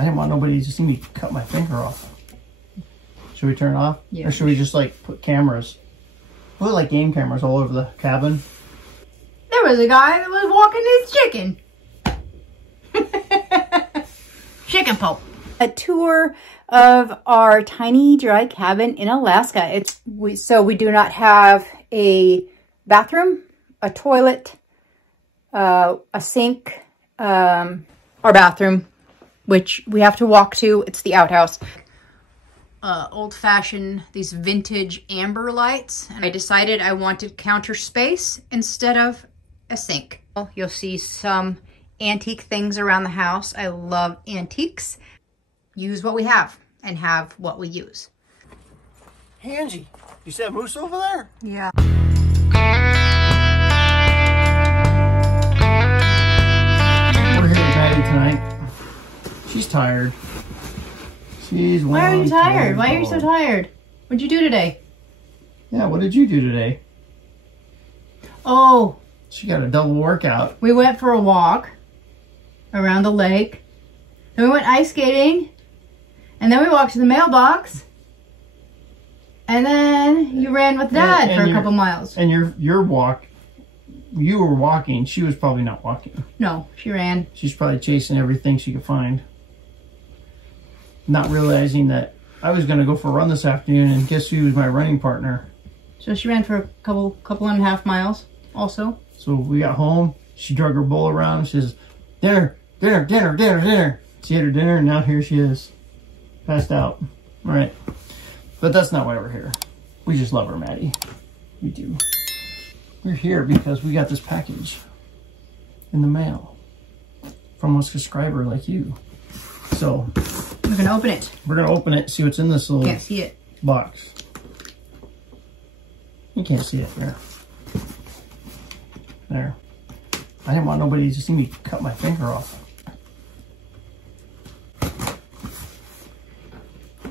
I didn't want nobody to see me cut my finger off. Should we turn it off? Yeah. Or should we just like put cameras? Put like game cameras all over the cabin. There was a guy that was walking his chicken. Chicken poke. A tour of our tiny dry cabin in Alaska. So we do not have a bathroom, a toilet, a sink, our bathroom, which we have to walk to. It's the outhouse. Old-fashioned, these vintage amber lights. And I decided I wanted counter space instead of a sink. You'll see some antique things around the house. I love antiques. Use what we have and have what we use. Hey Angie, you see that moose over there? Yeah. We're here with Maddie tonight. She's tired. She's Why are you tired? Why are you so tired? What'd you do today? Yeah, what did you do today? Oh, She got a double workout. we went for a walk around the lake. Then we went ice skating. And then we walked to the mailbox. And then you ran with Dad for a couple miles. And you were walking. She was probably not walking. No, she ran. She's probably chasing everything she could find. Not realizing that I was going to go for a run this afternoon, and guess who was my running partner? So she ran for a couple and a half miles also. So we got home. She drug her bowl around. She says, dinner, dinner, dinner, dinner, dinner. She had her dinner, and now here she is. Passed out. All right. But that's not why we're here. We just love her, Maddie. We do. We're here because we got this package in the mail from a subscriber like you. So We're going to open it. we're going to open it, see what's in this little Can't see it. box. You can't see it. There. There. I didn't want nobody to see me cut my finger off.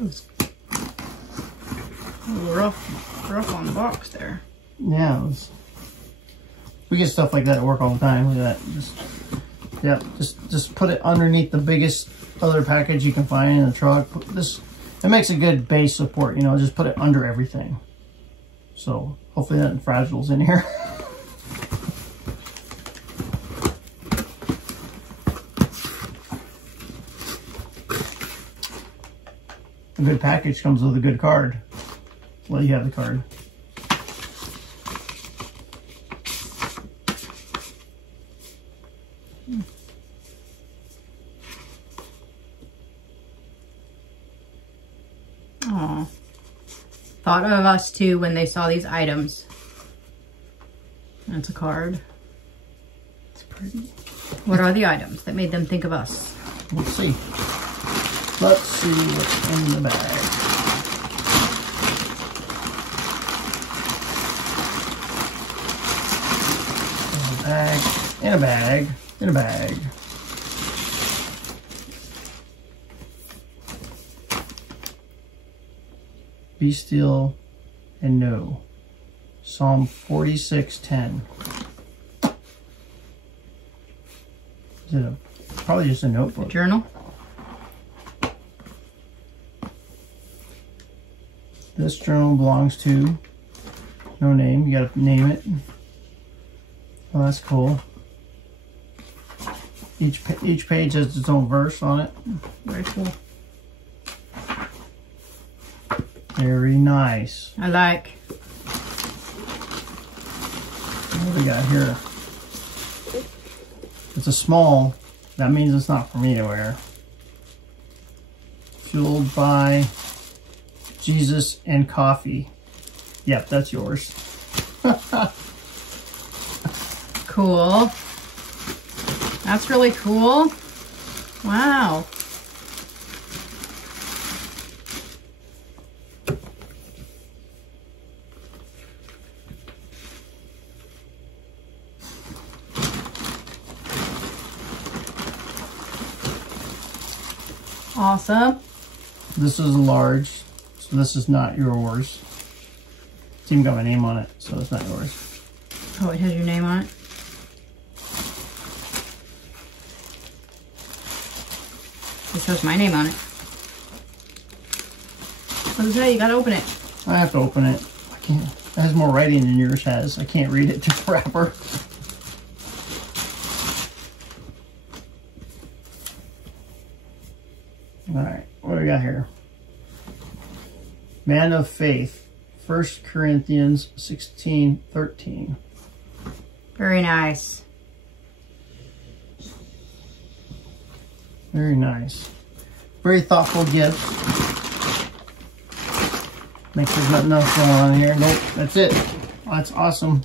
It's a little rough on the box there. Yeah, we get stuff like that at work all the time. Look at that. Just put it underneath the biggest other package you can find in the truck. It makes a good base support, you know, just put it under everything. So hopefully nothing fragile's in here. A good package comes with a good card. Well, you have the card. Aw. Thought of us too when they saw these items. That's a card. It's pretty. What are the items that made them think of us? Let's see. Let's see what's in the bag. In a bag. In a bag. Be still and know. Psalm 46:10. Is it probably just a notebook? A journal? This journal belongs to no name. You gotta name it. Oh, that's cool. Each page has its own verse on it. Very cool. Very nice. I like. What do we got here? It's a small. That means it's not for me to wear. Fueled by Jesus and coffee. Yep, that's yours. Cool. That's really cool. Wow. Awesome. This is a large, so this is not yours. It's even got my name on it, so it's not yours. Oh, it has your name on it? It shows my name on it. What does it say? You gotta open it. I have to open it. I can't. It has more writing than yours has. I can't read it through the wrapper. Alright, what do we got here? Man of Faith. 1 Corinthians 16:13. Very nice. Very nice. Very thoughtful gift. Make sure there's nothing else going on here. Nope, that's it. Oh, that's awesome.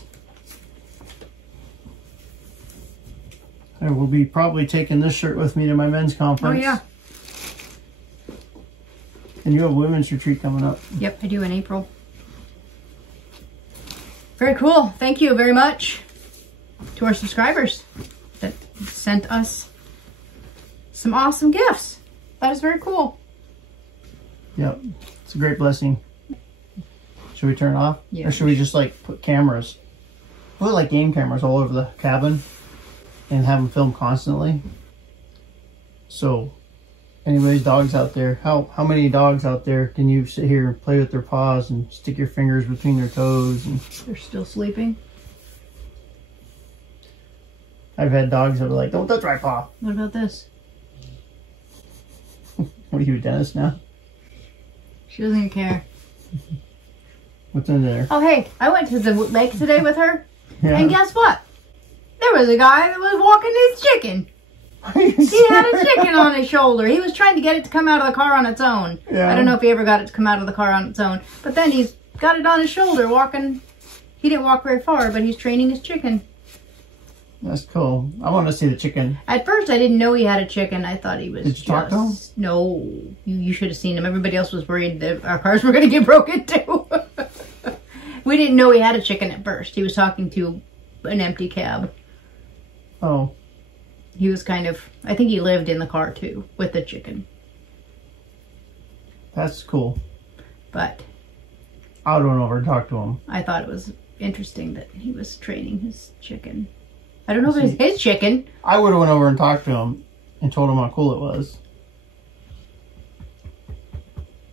I will be probably taking this shirt with me to my men's conference. Oh, yeah. And you have a women's retreat coming up. Yep, I do in April. Very cool. Thank you very much to our subscribers that sent us some awesome gifts. That is very cool. Yep, it's a great blessing. Should we turn it off? Yeah. Or should we just like put cameras, put like game cameras all over the cabin and have them film constantly? So anyways, dogs out there, how many dogs out there can you sit here and play with their paws and stick your fingers between their toes? And they're still sleeping. I've had dogs that are like, don't touch my paw. What about this? What are you, a dentist now? She doesn't even care. What's in there? Oh, hey, I went to the lake today with her. Yeah. And guess what? There was a guy that was walking his chicken. He had a chicken on his shoulder. He was trying to get it to come out of the car on its own. Yeah. I don't know if he ever got it to come out of the car on its own. But then he's got it on his shoulder walking. He didn't walk very far, but he's training his chicken. That's cool. I want to see the chicken. At first, I didn't know he had a chicken. I thought he was Did you talk to him? No. You should have seen him. Everybody else was worried that our cars were going to get broken too. We didn't know he had a chicken at first. He was talking to an empty cab. Oh. He was kind of, I think he lived in the car too, with the chicken. That's cool. But I would run over and talk to him. I thought it was interesting that he was training his chicken. I don't know if it was his chicken. I would have went over and talked to him and told him how cool it was.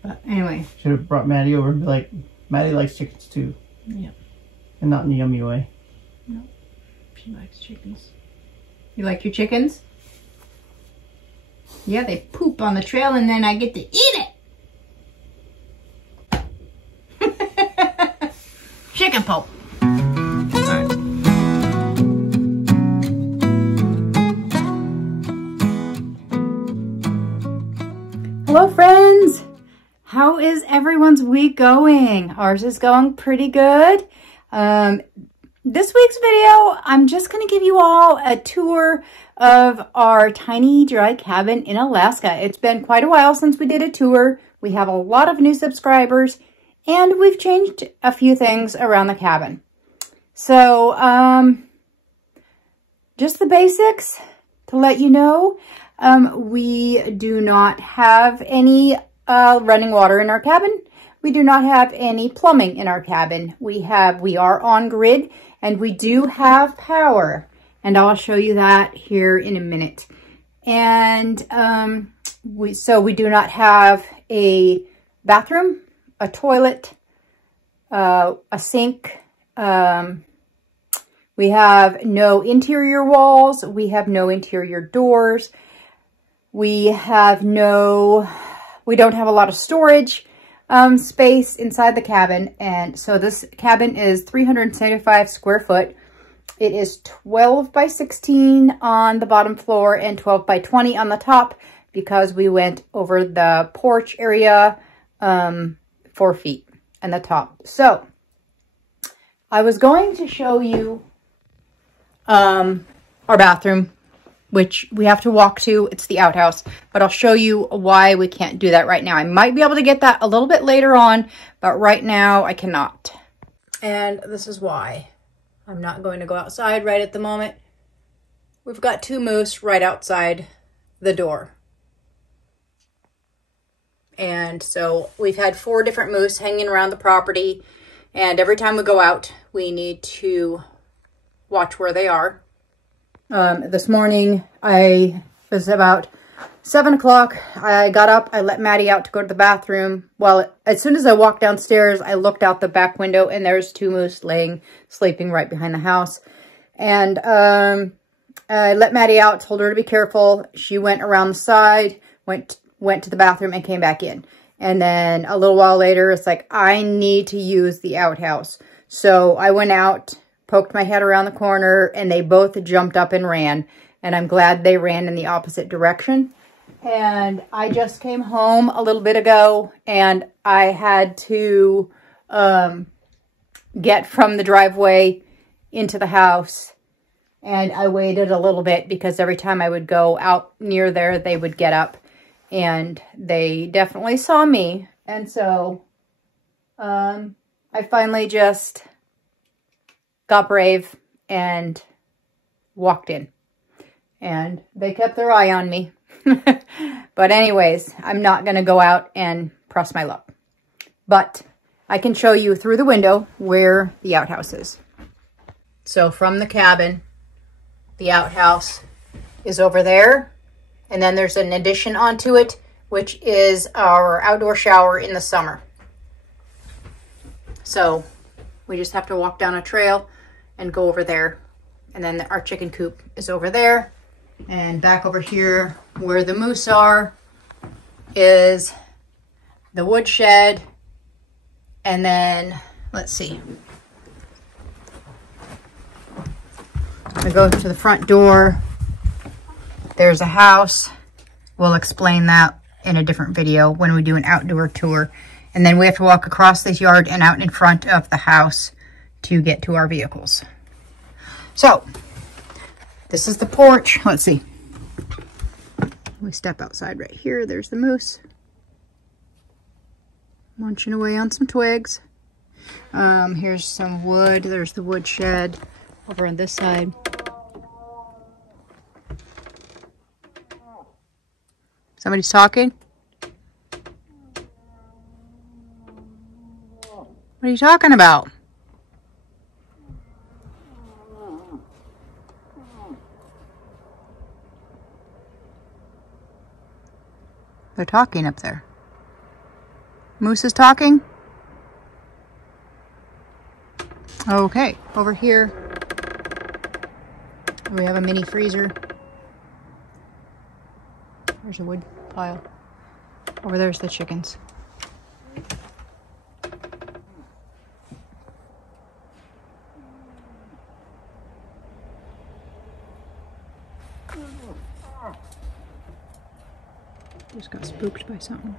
But anyway. Should have brought Maddie over and be like, Maddie likes chickens too. Yeah. And not in the yummy way. No. She likes chickens. You like your chickens? Yeah, they poop on the trail and then I get to eat it. Chicken poop. Alright. Hello friends! How is everyone's week going? Ours is going pretty good. This week's video, I'm just going to give you all a tour of our tiny dry cabin in Alaska. It's been quite a while since we did a tour. We have a lot of new subscribers and we've changed a few things around the cabin. So, just the basics to let you know. We do not have any running water in our cabin. We do not have any plumbing in our cabin. We are on grid and we do have power. And I'll show you that here in a minute. And we do not have a bathroom, a toilet, a sink. We have no interior walls. We have no interior doors. We don't have a lot of storage space inside the cabin. And so this cabin is 375 square foot. It is 12 by 16 on the bottom floor and 12 by 20 on the top because we went over the porch area 4 feet and the top. So I was going to show you our bathroom, which we have to walk to. It's the outhouse, but I'll show you why we can't do that right now. I might be able to get that a little bit later on, but right now I cannot. And this is why. I'm not going to go outside right at the moment. We've got 2 moose right outside the door. And so we've had 4 different moose hanging around the property. And every time we go out, we need to watch where they are. This morning, I was about 7 o'clock, I got up, I let Maddie out to go to the bathroom. Well, as soon as I walked downstairs, I looked out the back window and there's 2 moose sleeping right behind the house. And I let Maddie out, told her to be careful. She went around the side, went to the bathroom and came back in. And then a little while later, it's like, I need to use the outhouse. So I went out, poked my head around the corner, and they both jumped up and ran. And I'm glad they ran in the opposite direction. And I just came home a little bit ago, and I had to get from the driveway into the house. And I waited a little bit because every time I would go out near there, they would get up. And they definitely saw me. And so I finally just got brave and walked in. And they kept their eye on me. But anyways, I'm not going to go out and press my luck. But I can show you through the window where the outhouse is. So from the cabin, the outhouse is over there. And then there's an addition onto it, which is our outdoor shower in the summer. So we just have to walk down a trail and go over there. And then our chicken coop is over there. And back over here where the moose are is the wood shed. And then, let's see. I go to the front door. There's a house. We'll explain that in a different video when we do an outdoor tour. And then we have to walk across this yard and out in front of the house to get to our vehicles. So, this is the porch. Let's see. We step outside right here. There's the moose. Munching away on some twigs. Here's some wood. There's the wood shed over on this side. Somebody's talking? What are you talking about? They're talking up there. Moose is talking? Okay, over here we have a mini freezer. There's a wood pile. Over there's the chickens. Just got spooked by something.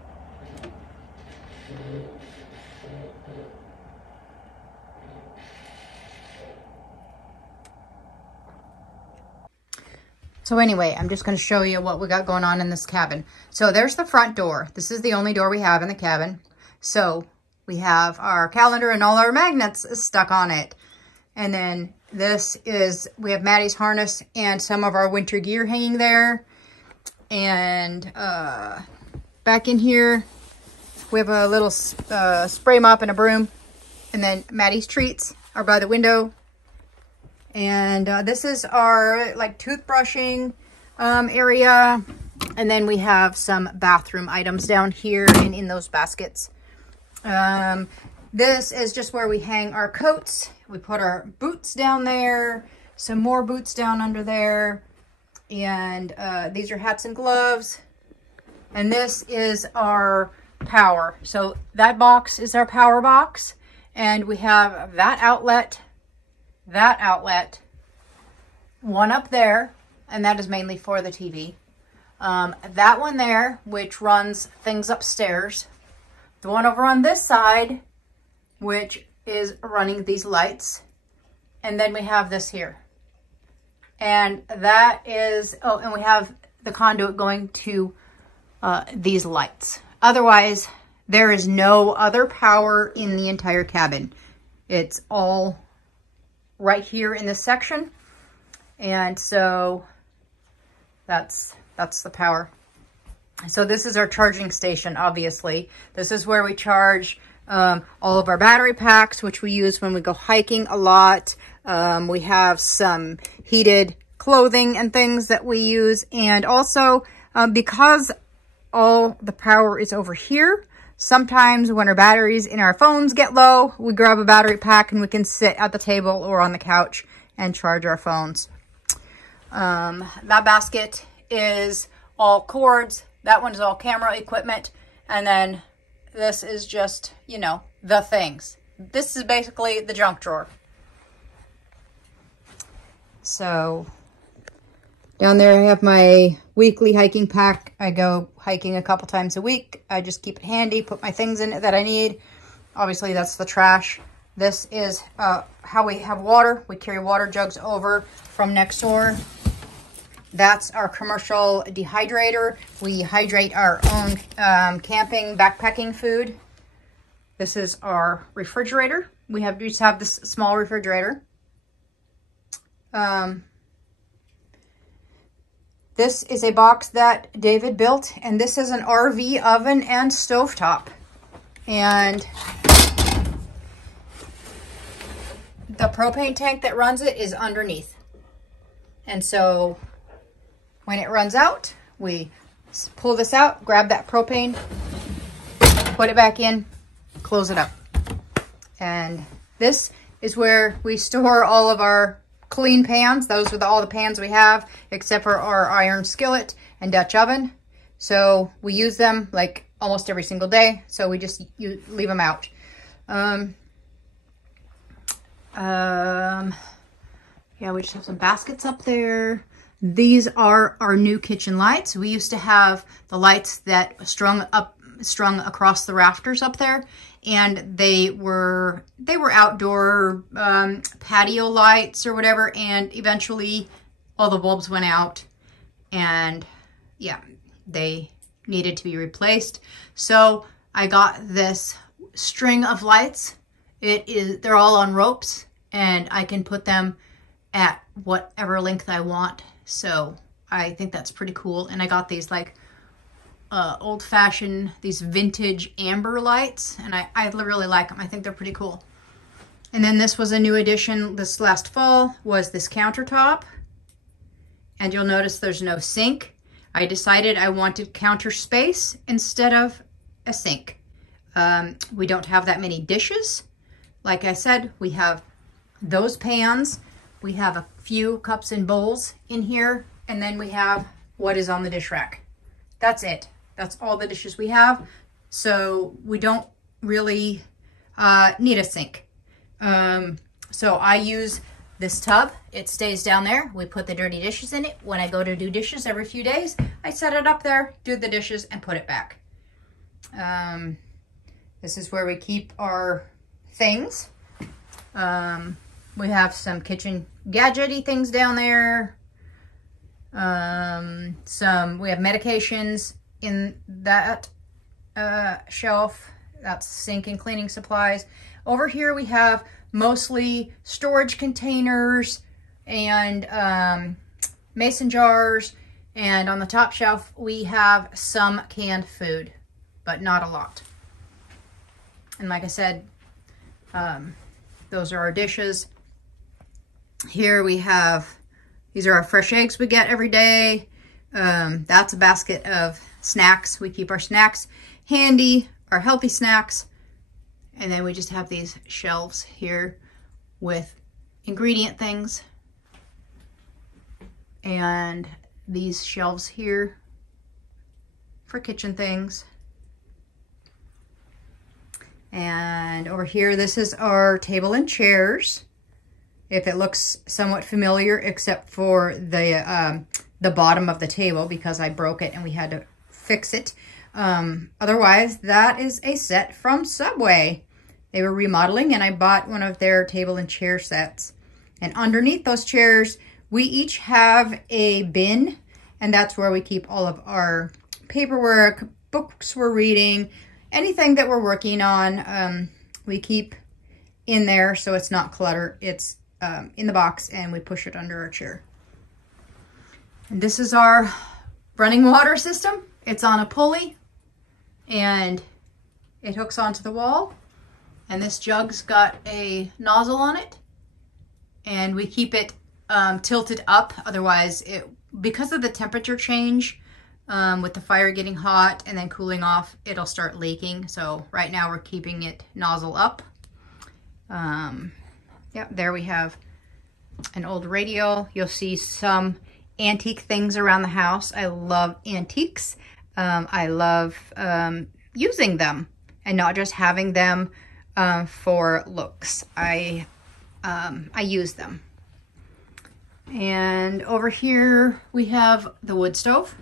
So anyway, I'm just going to show you what we got going on in this cabin. So there's the front door. This is the only door we have in the cabin. So we have our calendar and all our magnets stuck on it. And then this is, we have Maddie's harness and some of our winter gear hanging there. And back in here, we have a little spray mop and a broom. And then Maddie's treats are by the window. And this is our like toothbrushing area. And then we have some bathroom items down here and in those baskets. This is just where we hang our coats. We put our boots down there, some more boots down under there. And these are hats and gloves. And this is our power. So that box is our power box. And we have that outlet, one up there, and that is mainly for the TV. That one there, which runs things upstairs. The one over on this side, which is running these lights. And then we have this here. And that is, oh, and we have the conduit going to these lights. Otherwise, there is no other power in the entire cabin. It's all right here in this section. And so that's the power. So this is our charging station, obviously. This is where we charge all of our battery packs, which we use when we go hiking a lot. We have some heated clothing and things that we use. And also Because all the power is over here, sometimes when our batteries in our phones get low, we grab a battery pack and we can sit at the table or on the couch and charge our phones. That basket is all cords. That one is all camera equipment. And then this is just, you know, the things. This is basically the junk drawer. So down there I have my weekly hiking pack. I go hiking a couple times a week. I just keep it handy, put my things in it that I need. Obviously that's the trash. This is how we have water. We carry water jugs over from next door. That's our commercial dehydrator. We hydrate our own camping, backpacking food. This is our refrigerator. We just have this small refrigerator. This is a box that David built, and this is an RV oven and stovetop. And the propane tank that runs it is underneath. And so when it runs out, we pull this out, grab that propane, put it back in, close it up. And this is where we store all of our clean pans. Those are all the pans we have, except for our iron skillet and Dutch oven. So we use them like almost every single day. So we just leave them out. Yeah, we just have some baskets up there. These are our new kitchen lights. We used to have the lights that strung across the rafters up there, and they were outdoor patio lights or whatever, and eventually all the bulbs went out, and yeah, they needed to be replaced. So I got this string of lights. They're all on ropes, and I can put them at whatever length I want. So I think that's pretty cool. And I got these like old-fashioned, these vintage amber lights, and I really like them. I think they're pretty cool. And then this was a new addition this last fall, was this countertop. And you'll notice there's no sink. I decided I wanted counter space instead of a sink. We don't have that many dishes. Like I said, we have those pans. We have a few cups and bowls in here, and then we have what is on the dish rack. That's it. That's all the dishes we have. So we don't really need a sink. So I use this tub. It stays down there. We put the dirty dishes in it. When I go to do dishes every few days, I set it up there, do the dishes, and put it back. This is where we keep our things. We have some kitchen gadgety things down there. We have medications in that shelf. That's sink and cleaning supplies. Over here we have mostly storage containers and mason jars. And on the top shelf we have some canned food, but not a lot. And like I said, those are our dishes. Here we have, these are our fresh eggs we get every day. That's a basket of snacks. We keep our snacks handy, our healthy snacks. And then we just have these shelves here with ingredient things. And these shelves here for kitchen things. And over here, this is our table and chairs. If it looks somewhat familiar, except for the bottom of the table, because I broke it and we had to fix it. Otherwise, that is a set from Subway. They were remodeling, and I bought one of their table and chair sets. And underneath those chairs, we each have a bin, and that's where we keep all of our paperwork, books we're reading, anything that we're working on. We keep in there so it's not clutter. It's in the box, and we push it under our chair. And this is our running water system. It's on a pulley, and it hooks onto the wall. And this jug's got a nozzle on it, and we keep it tilted up. Otherwise, because of the temperature change, With the fire getting hot and then cooling off, it'll start leaking. So right now we're keeping it nozzle up. Yep, there we have an old radio. You'll see some antique things around the house. I love antiques. I love using them and not just having them for looks. I use them. And over here we have the wood stove.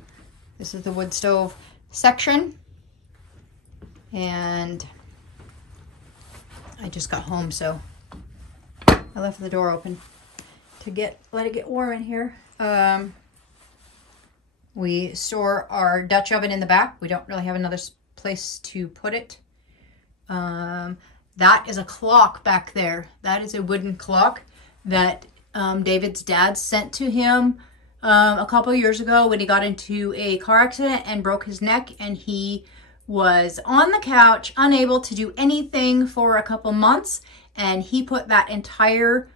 This is the wood stove section. And I just got home, so I left the door open to let it get warm in here. We store our Dutch oven in the back. We don't really have another place to put it. That is a clock back there. That is a wooden clock that David's dad sent to him a couple years ago when he got into a car accident and broke his neck, and he was on the couch, unable to do anything for a couple months, and he put that entire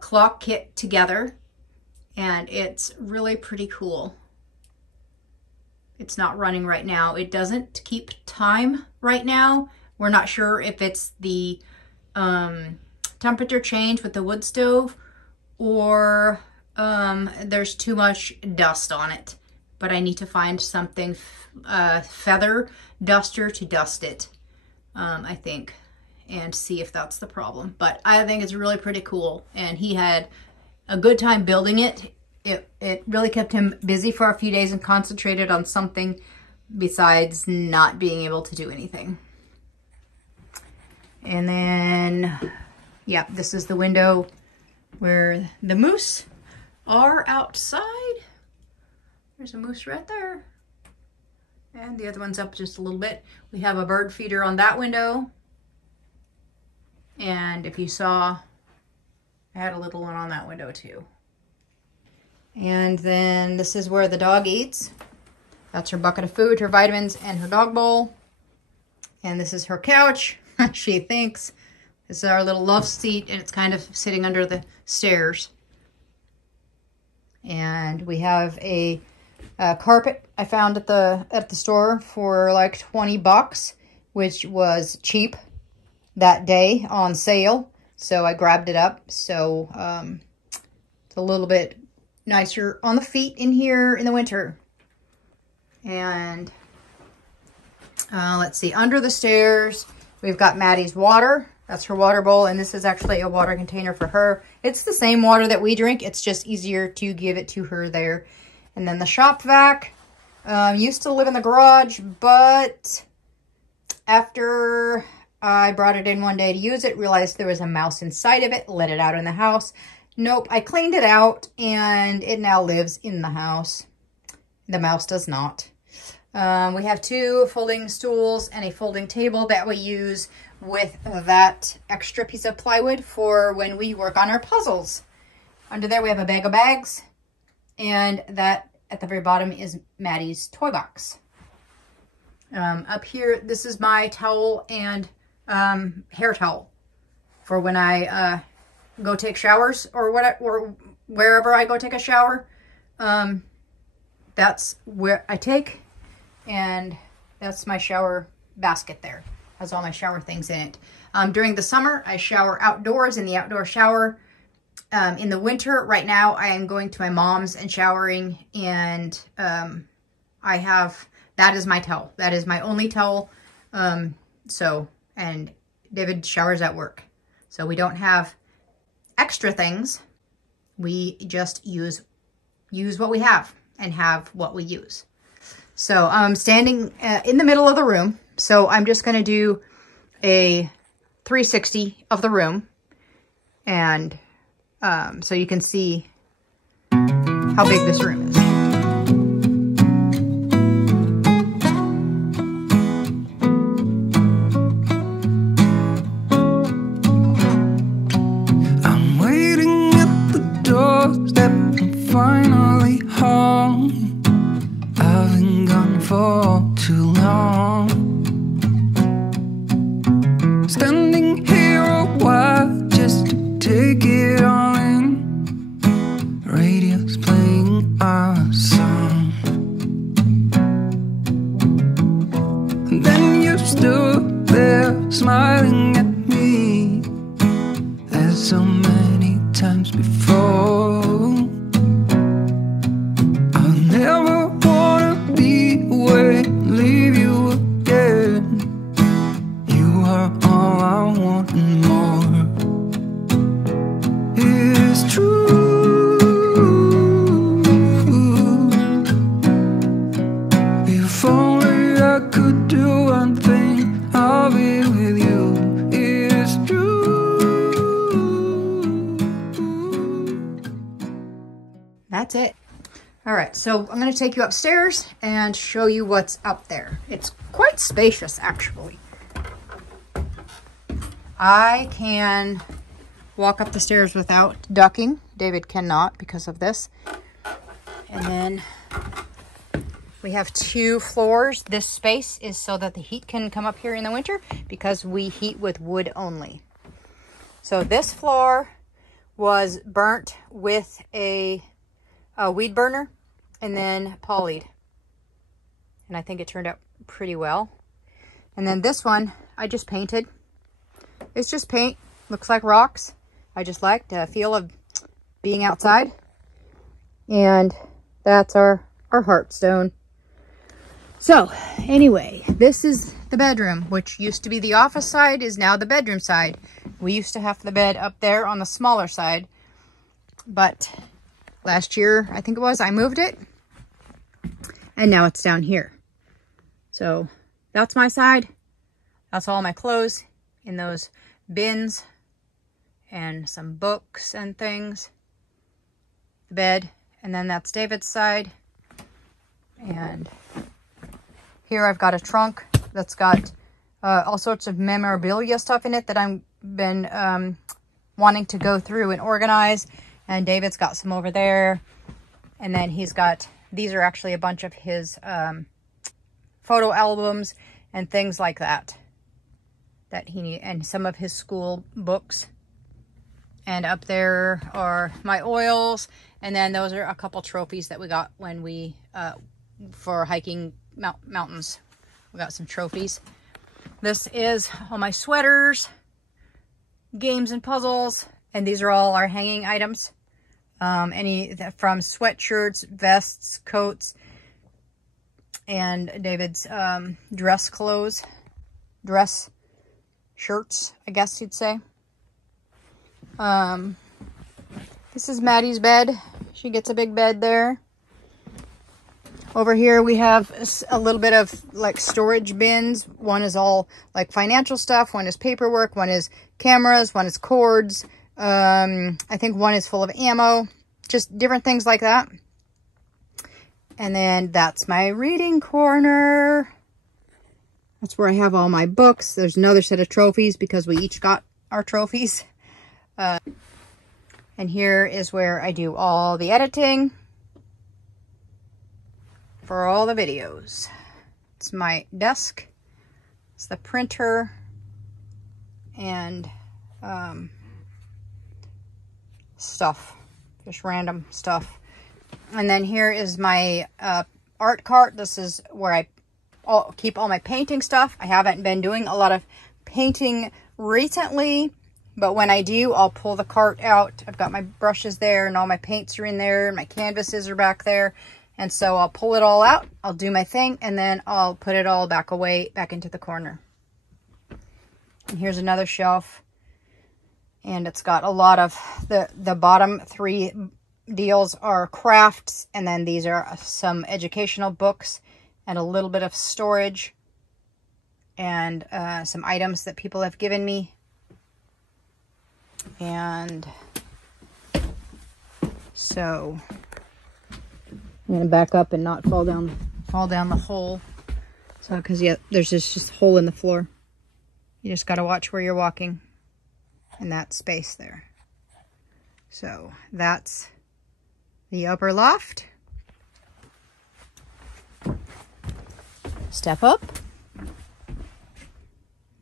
clock kit together, and it's really pretty cool. It's not running right now. It doesn't keep time right now. We're not sure if it's the temperature change with the wood stove or there's too much dust on it. But I need to find something, feather duster to dust it, I think, and see if that's the problem. But I think it's really pretty cool, and he had a good time building it. It really kept him busy for a few days and concentrated on something besides not being able to do anything. And then, yeah, this is the window where the moose are outside. There's a moose right there. And the other one's up just a little bit. We have a bird feeder on that window. And if you saw, I had a little one on that window too. And then this is where the dog eats. That's her bucket of food, her vitamins, and her dog bowl. And this is her couch, she thinks. This is our little love seat, and it's kind of sitting under the stairs. And we have a carpet I found at the store for like 20 bucks, which was cheap that day on sale. So I grabbed it up. So it's a little bit nicer on the feet in here in the winter. And let's see, under the stairs, we've got Maddie's water. That's her water bowl, and this is actually a water container for her. It's the same water that we drink. It's just easier to give it to her there. And then the shop vac. Used to live in the garage, but after I brought it in one day to use it, realized there was a mouse inside of it, let it out in the house. Nope, I cleaned it out, and it now lives in the house. The mouse does not. We have 2 folding stools and a folding table that we use with that extra piece of plywood for when we work on our puzzles. Under there we have a bag of bags, and that at the very bottom is Maddie's toy box. Up here, this is my towel and hair towel for when I go take showers or wherever I go take a shower. That's where I take, and that's my shower basket there. Has all my shower things in it. During the summer, I shower outdoors in the outdoor shower. In the winter, right now, I am going to my mom's and showering, and I have, that is my towel. That is my only towel. And David showers at work. So we don't have extra things. We just use what we have and have what we use. So I'm standing in the middle of the room. So I'm just going to do a 360 of the room. And so you can see how big this room is. I'm waiting at the doorstep, I'm finally home. I've been gone for too long. Standing here a while just to take it all in. Radio's playing our song. stood there smiling at me as so many times before. I'll never wanna be away, leave you again. You are all I want and more. It's true. If only I could do one thing, I'll be with you. It's true. That's it. All right, so I'm going to take you upstairs and show you what's up there. It's quite spacious, actually. I can walk up the stairs without ducking. David cannot because of this. And then we have 2 floors. This space is so that the heat can come up here in the winter because we heat with wood only. So this floor was burnt with a weed burner and then polyed. And I think it turned out pretty well. And then this one, I just painted. It's just paint. Looks like rocks. I just like the feel of being outside. And that's our hearthstone. So, anyway, this is the bedroom, which used to be the office side, is now the bedroom side. We used to have the bed up there on the smaller side. But last year, I think it was, I moved it. And now it's down here. So, that's my side. That's all my clothes in those bins. And some books and things. The bed. And then that's David's side. And here I've got a trunk that's got all sorts of memorabilia stuff in it that I've been wanting to go through and organize. And David's got some over there. And then he's got, these are actually a bunch of his photo albums and things like that. And some of his school books. And up there are my oils. And then those are a couple trophies that we got when we, for hiking mountains. We got some trophies. This is all my sweaters, games and puzzles. And these are all our hanging items. Any from sweatshirts, vests, coats, and David's dress clothes. Dress shirts, I guess you'd say. This is Maddie's bed. She gets a big bed there. Over here we have a little bit of like storage bins. One is all like financial stuff. One is paperwork. One is cameras. One is cords. I think one is full of ammo. Just different things like that. And then that's my reading corner. That's where I have all my books. There's another set of trophies because we each got our trophies. And here is where I do all the editing for all the videos. It's my desk. It's the printer. And stuff. Just random stuff. And then here is my art cart. This is where I keep all my painting stuff. I haven't been doing a lot of painting recently. But when I do, I'll pull the cart out. I've got my brushes there and all my paints are in there. And my canvases are back there. And so I'll pull it all out. I'll do my thing. And then I'll put it all back away, back into the corner. And here's another shelf. And it's got a lot of the bottom 3 deals are crafts. And then these are some educational books and a little bit of storage. And some items that people have given me. And so I'm gonna back up and not fall down the hole. So because yeah, there's just a hole in the floor. You just gotta watch where you're walking in that space there. So that's the upper loft. Step up.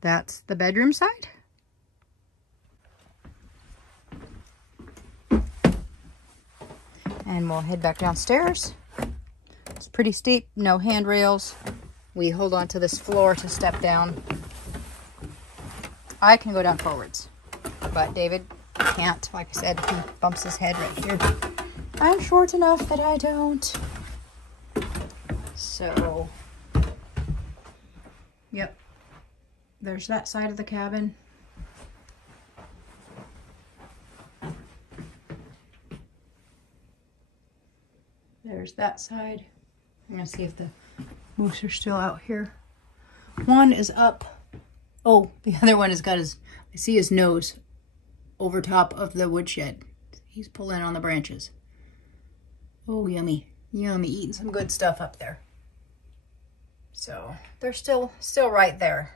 That's the bedroom side. And we'll head back downstairs. It's pretty steep, no handrails. we hold on to this floor to step down. I can go down forwards, but David can't. Like I said, he bumps his head right here. I'm short enough that I don't. So, yep. There's that side of the cabin. There's that side. I'm gonna see if the moose are still out here. One is up. Oh, the other one has got his, I see his nose over top of the woodshed. He's pulling on the branches. Oh, yummy. Yummy, eating some good stuff up there. So they're still right there.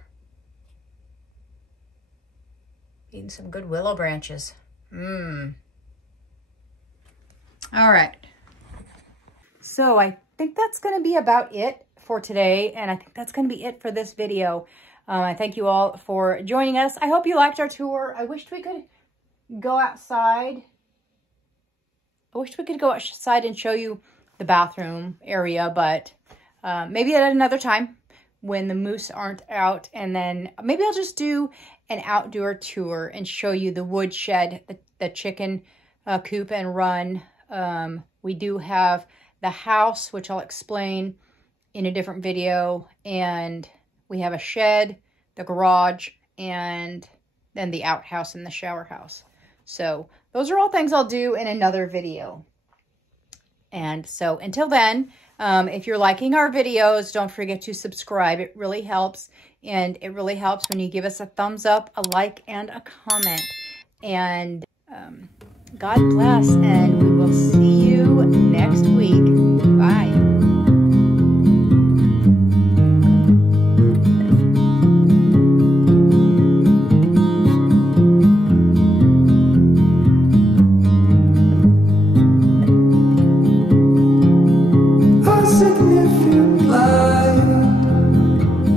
Eating some good willow branches. All right. So I think that's going to be about it for today. And I think that's going to be it for this video. I thank you all for joining us. I hope you liked our tour. I wished we could go outside. I wished we could go outside and show you the bathroom area, but maybe at another time when the moose aren't out. And then maybe I'll just do an outdoor tour and show you the woodshed, the chicken coop and run. We do have the house, which I'll explain in a different video, and we have a shed, the garage, and then the outhouse and the shower house. So those are all things I'll do in another video. And so until then, if you're liking our videos, don't forget to subscribe. It really helps. And it really helps when you give us a thumbs up, a like, and a comment. And God bless, and we will see you next week. Bye.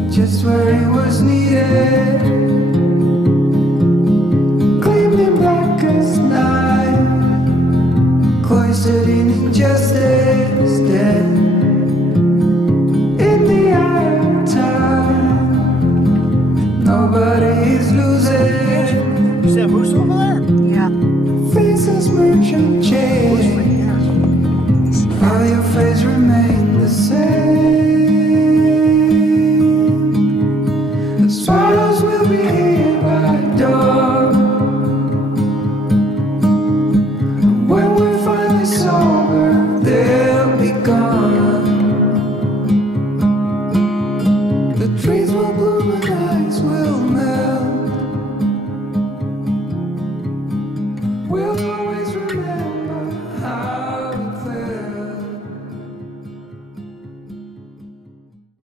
Just where he was needed, gleaming black as night, cloistered in injustice, dead in the eye of time. Nobody is losing. You see that moose over there? Yeah. Faces merchant change, while your face remain the same. Swallows will be here by dawn. When we're finally sober, they'll be gone. The trees will bloom and ice will melt. We'll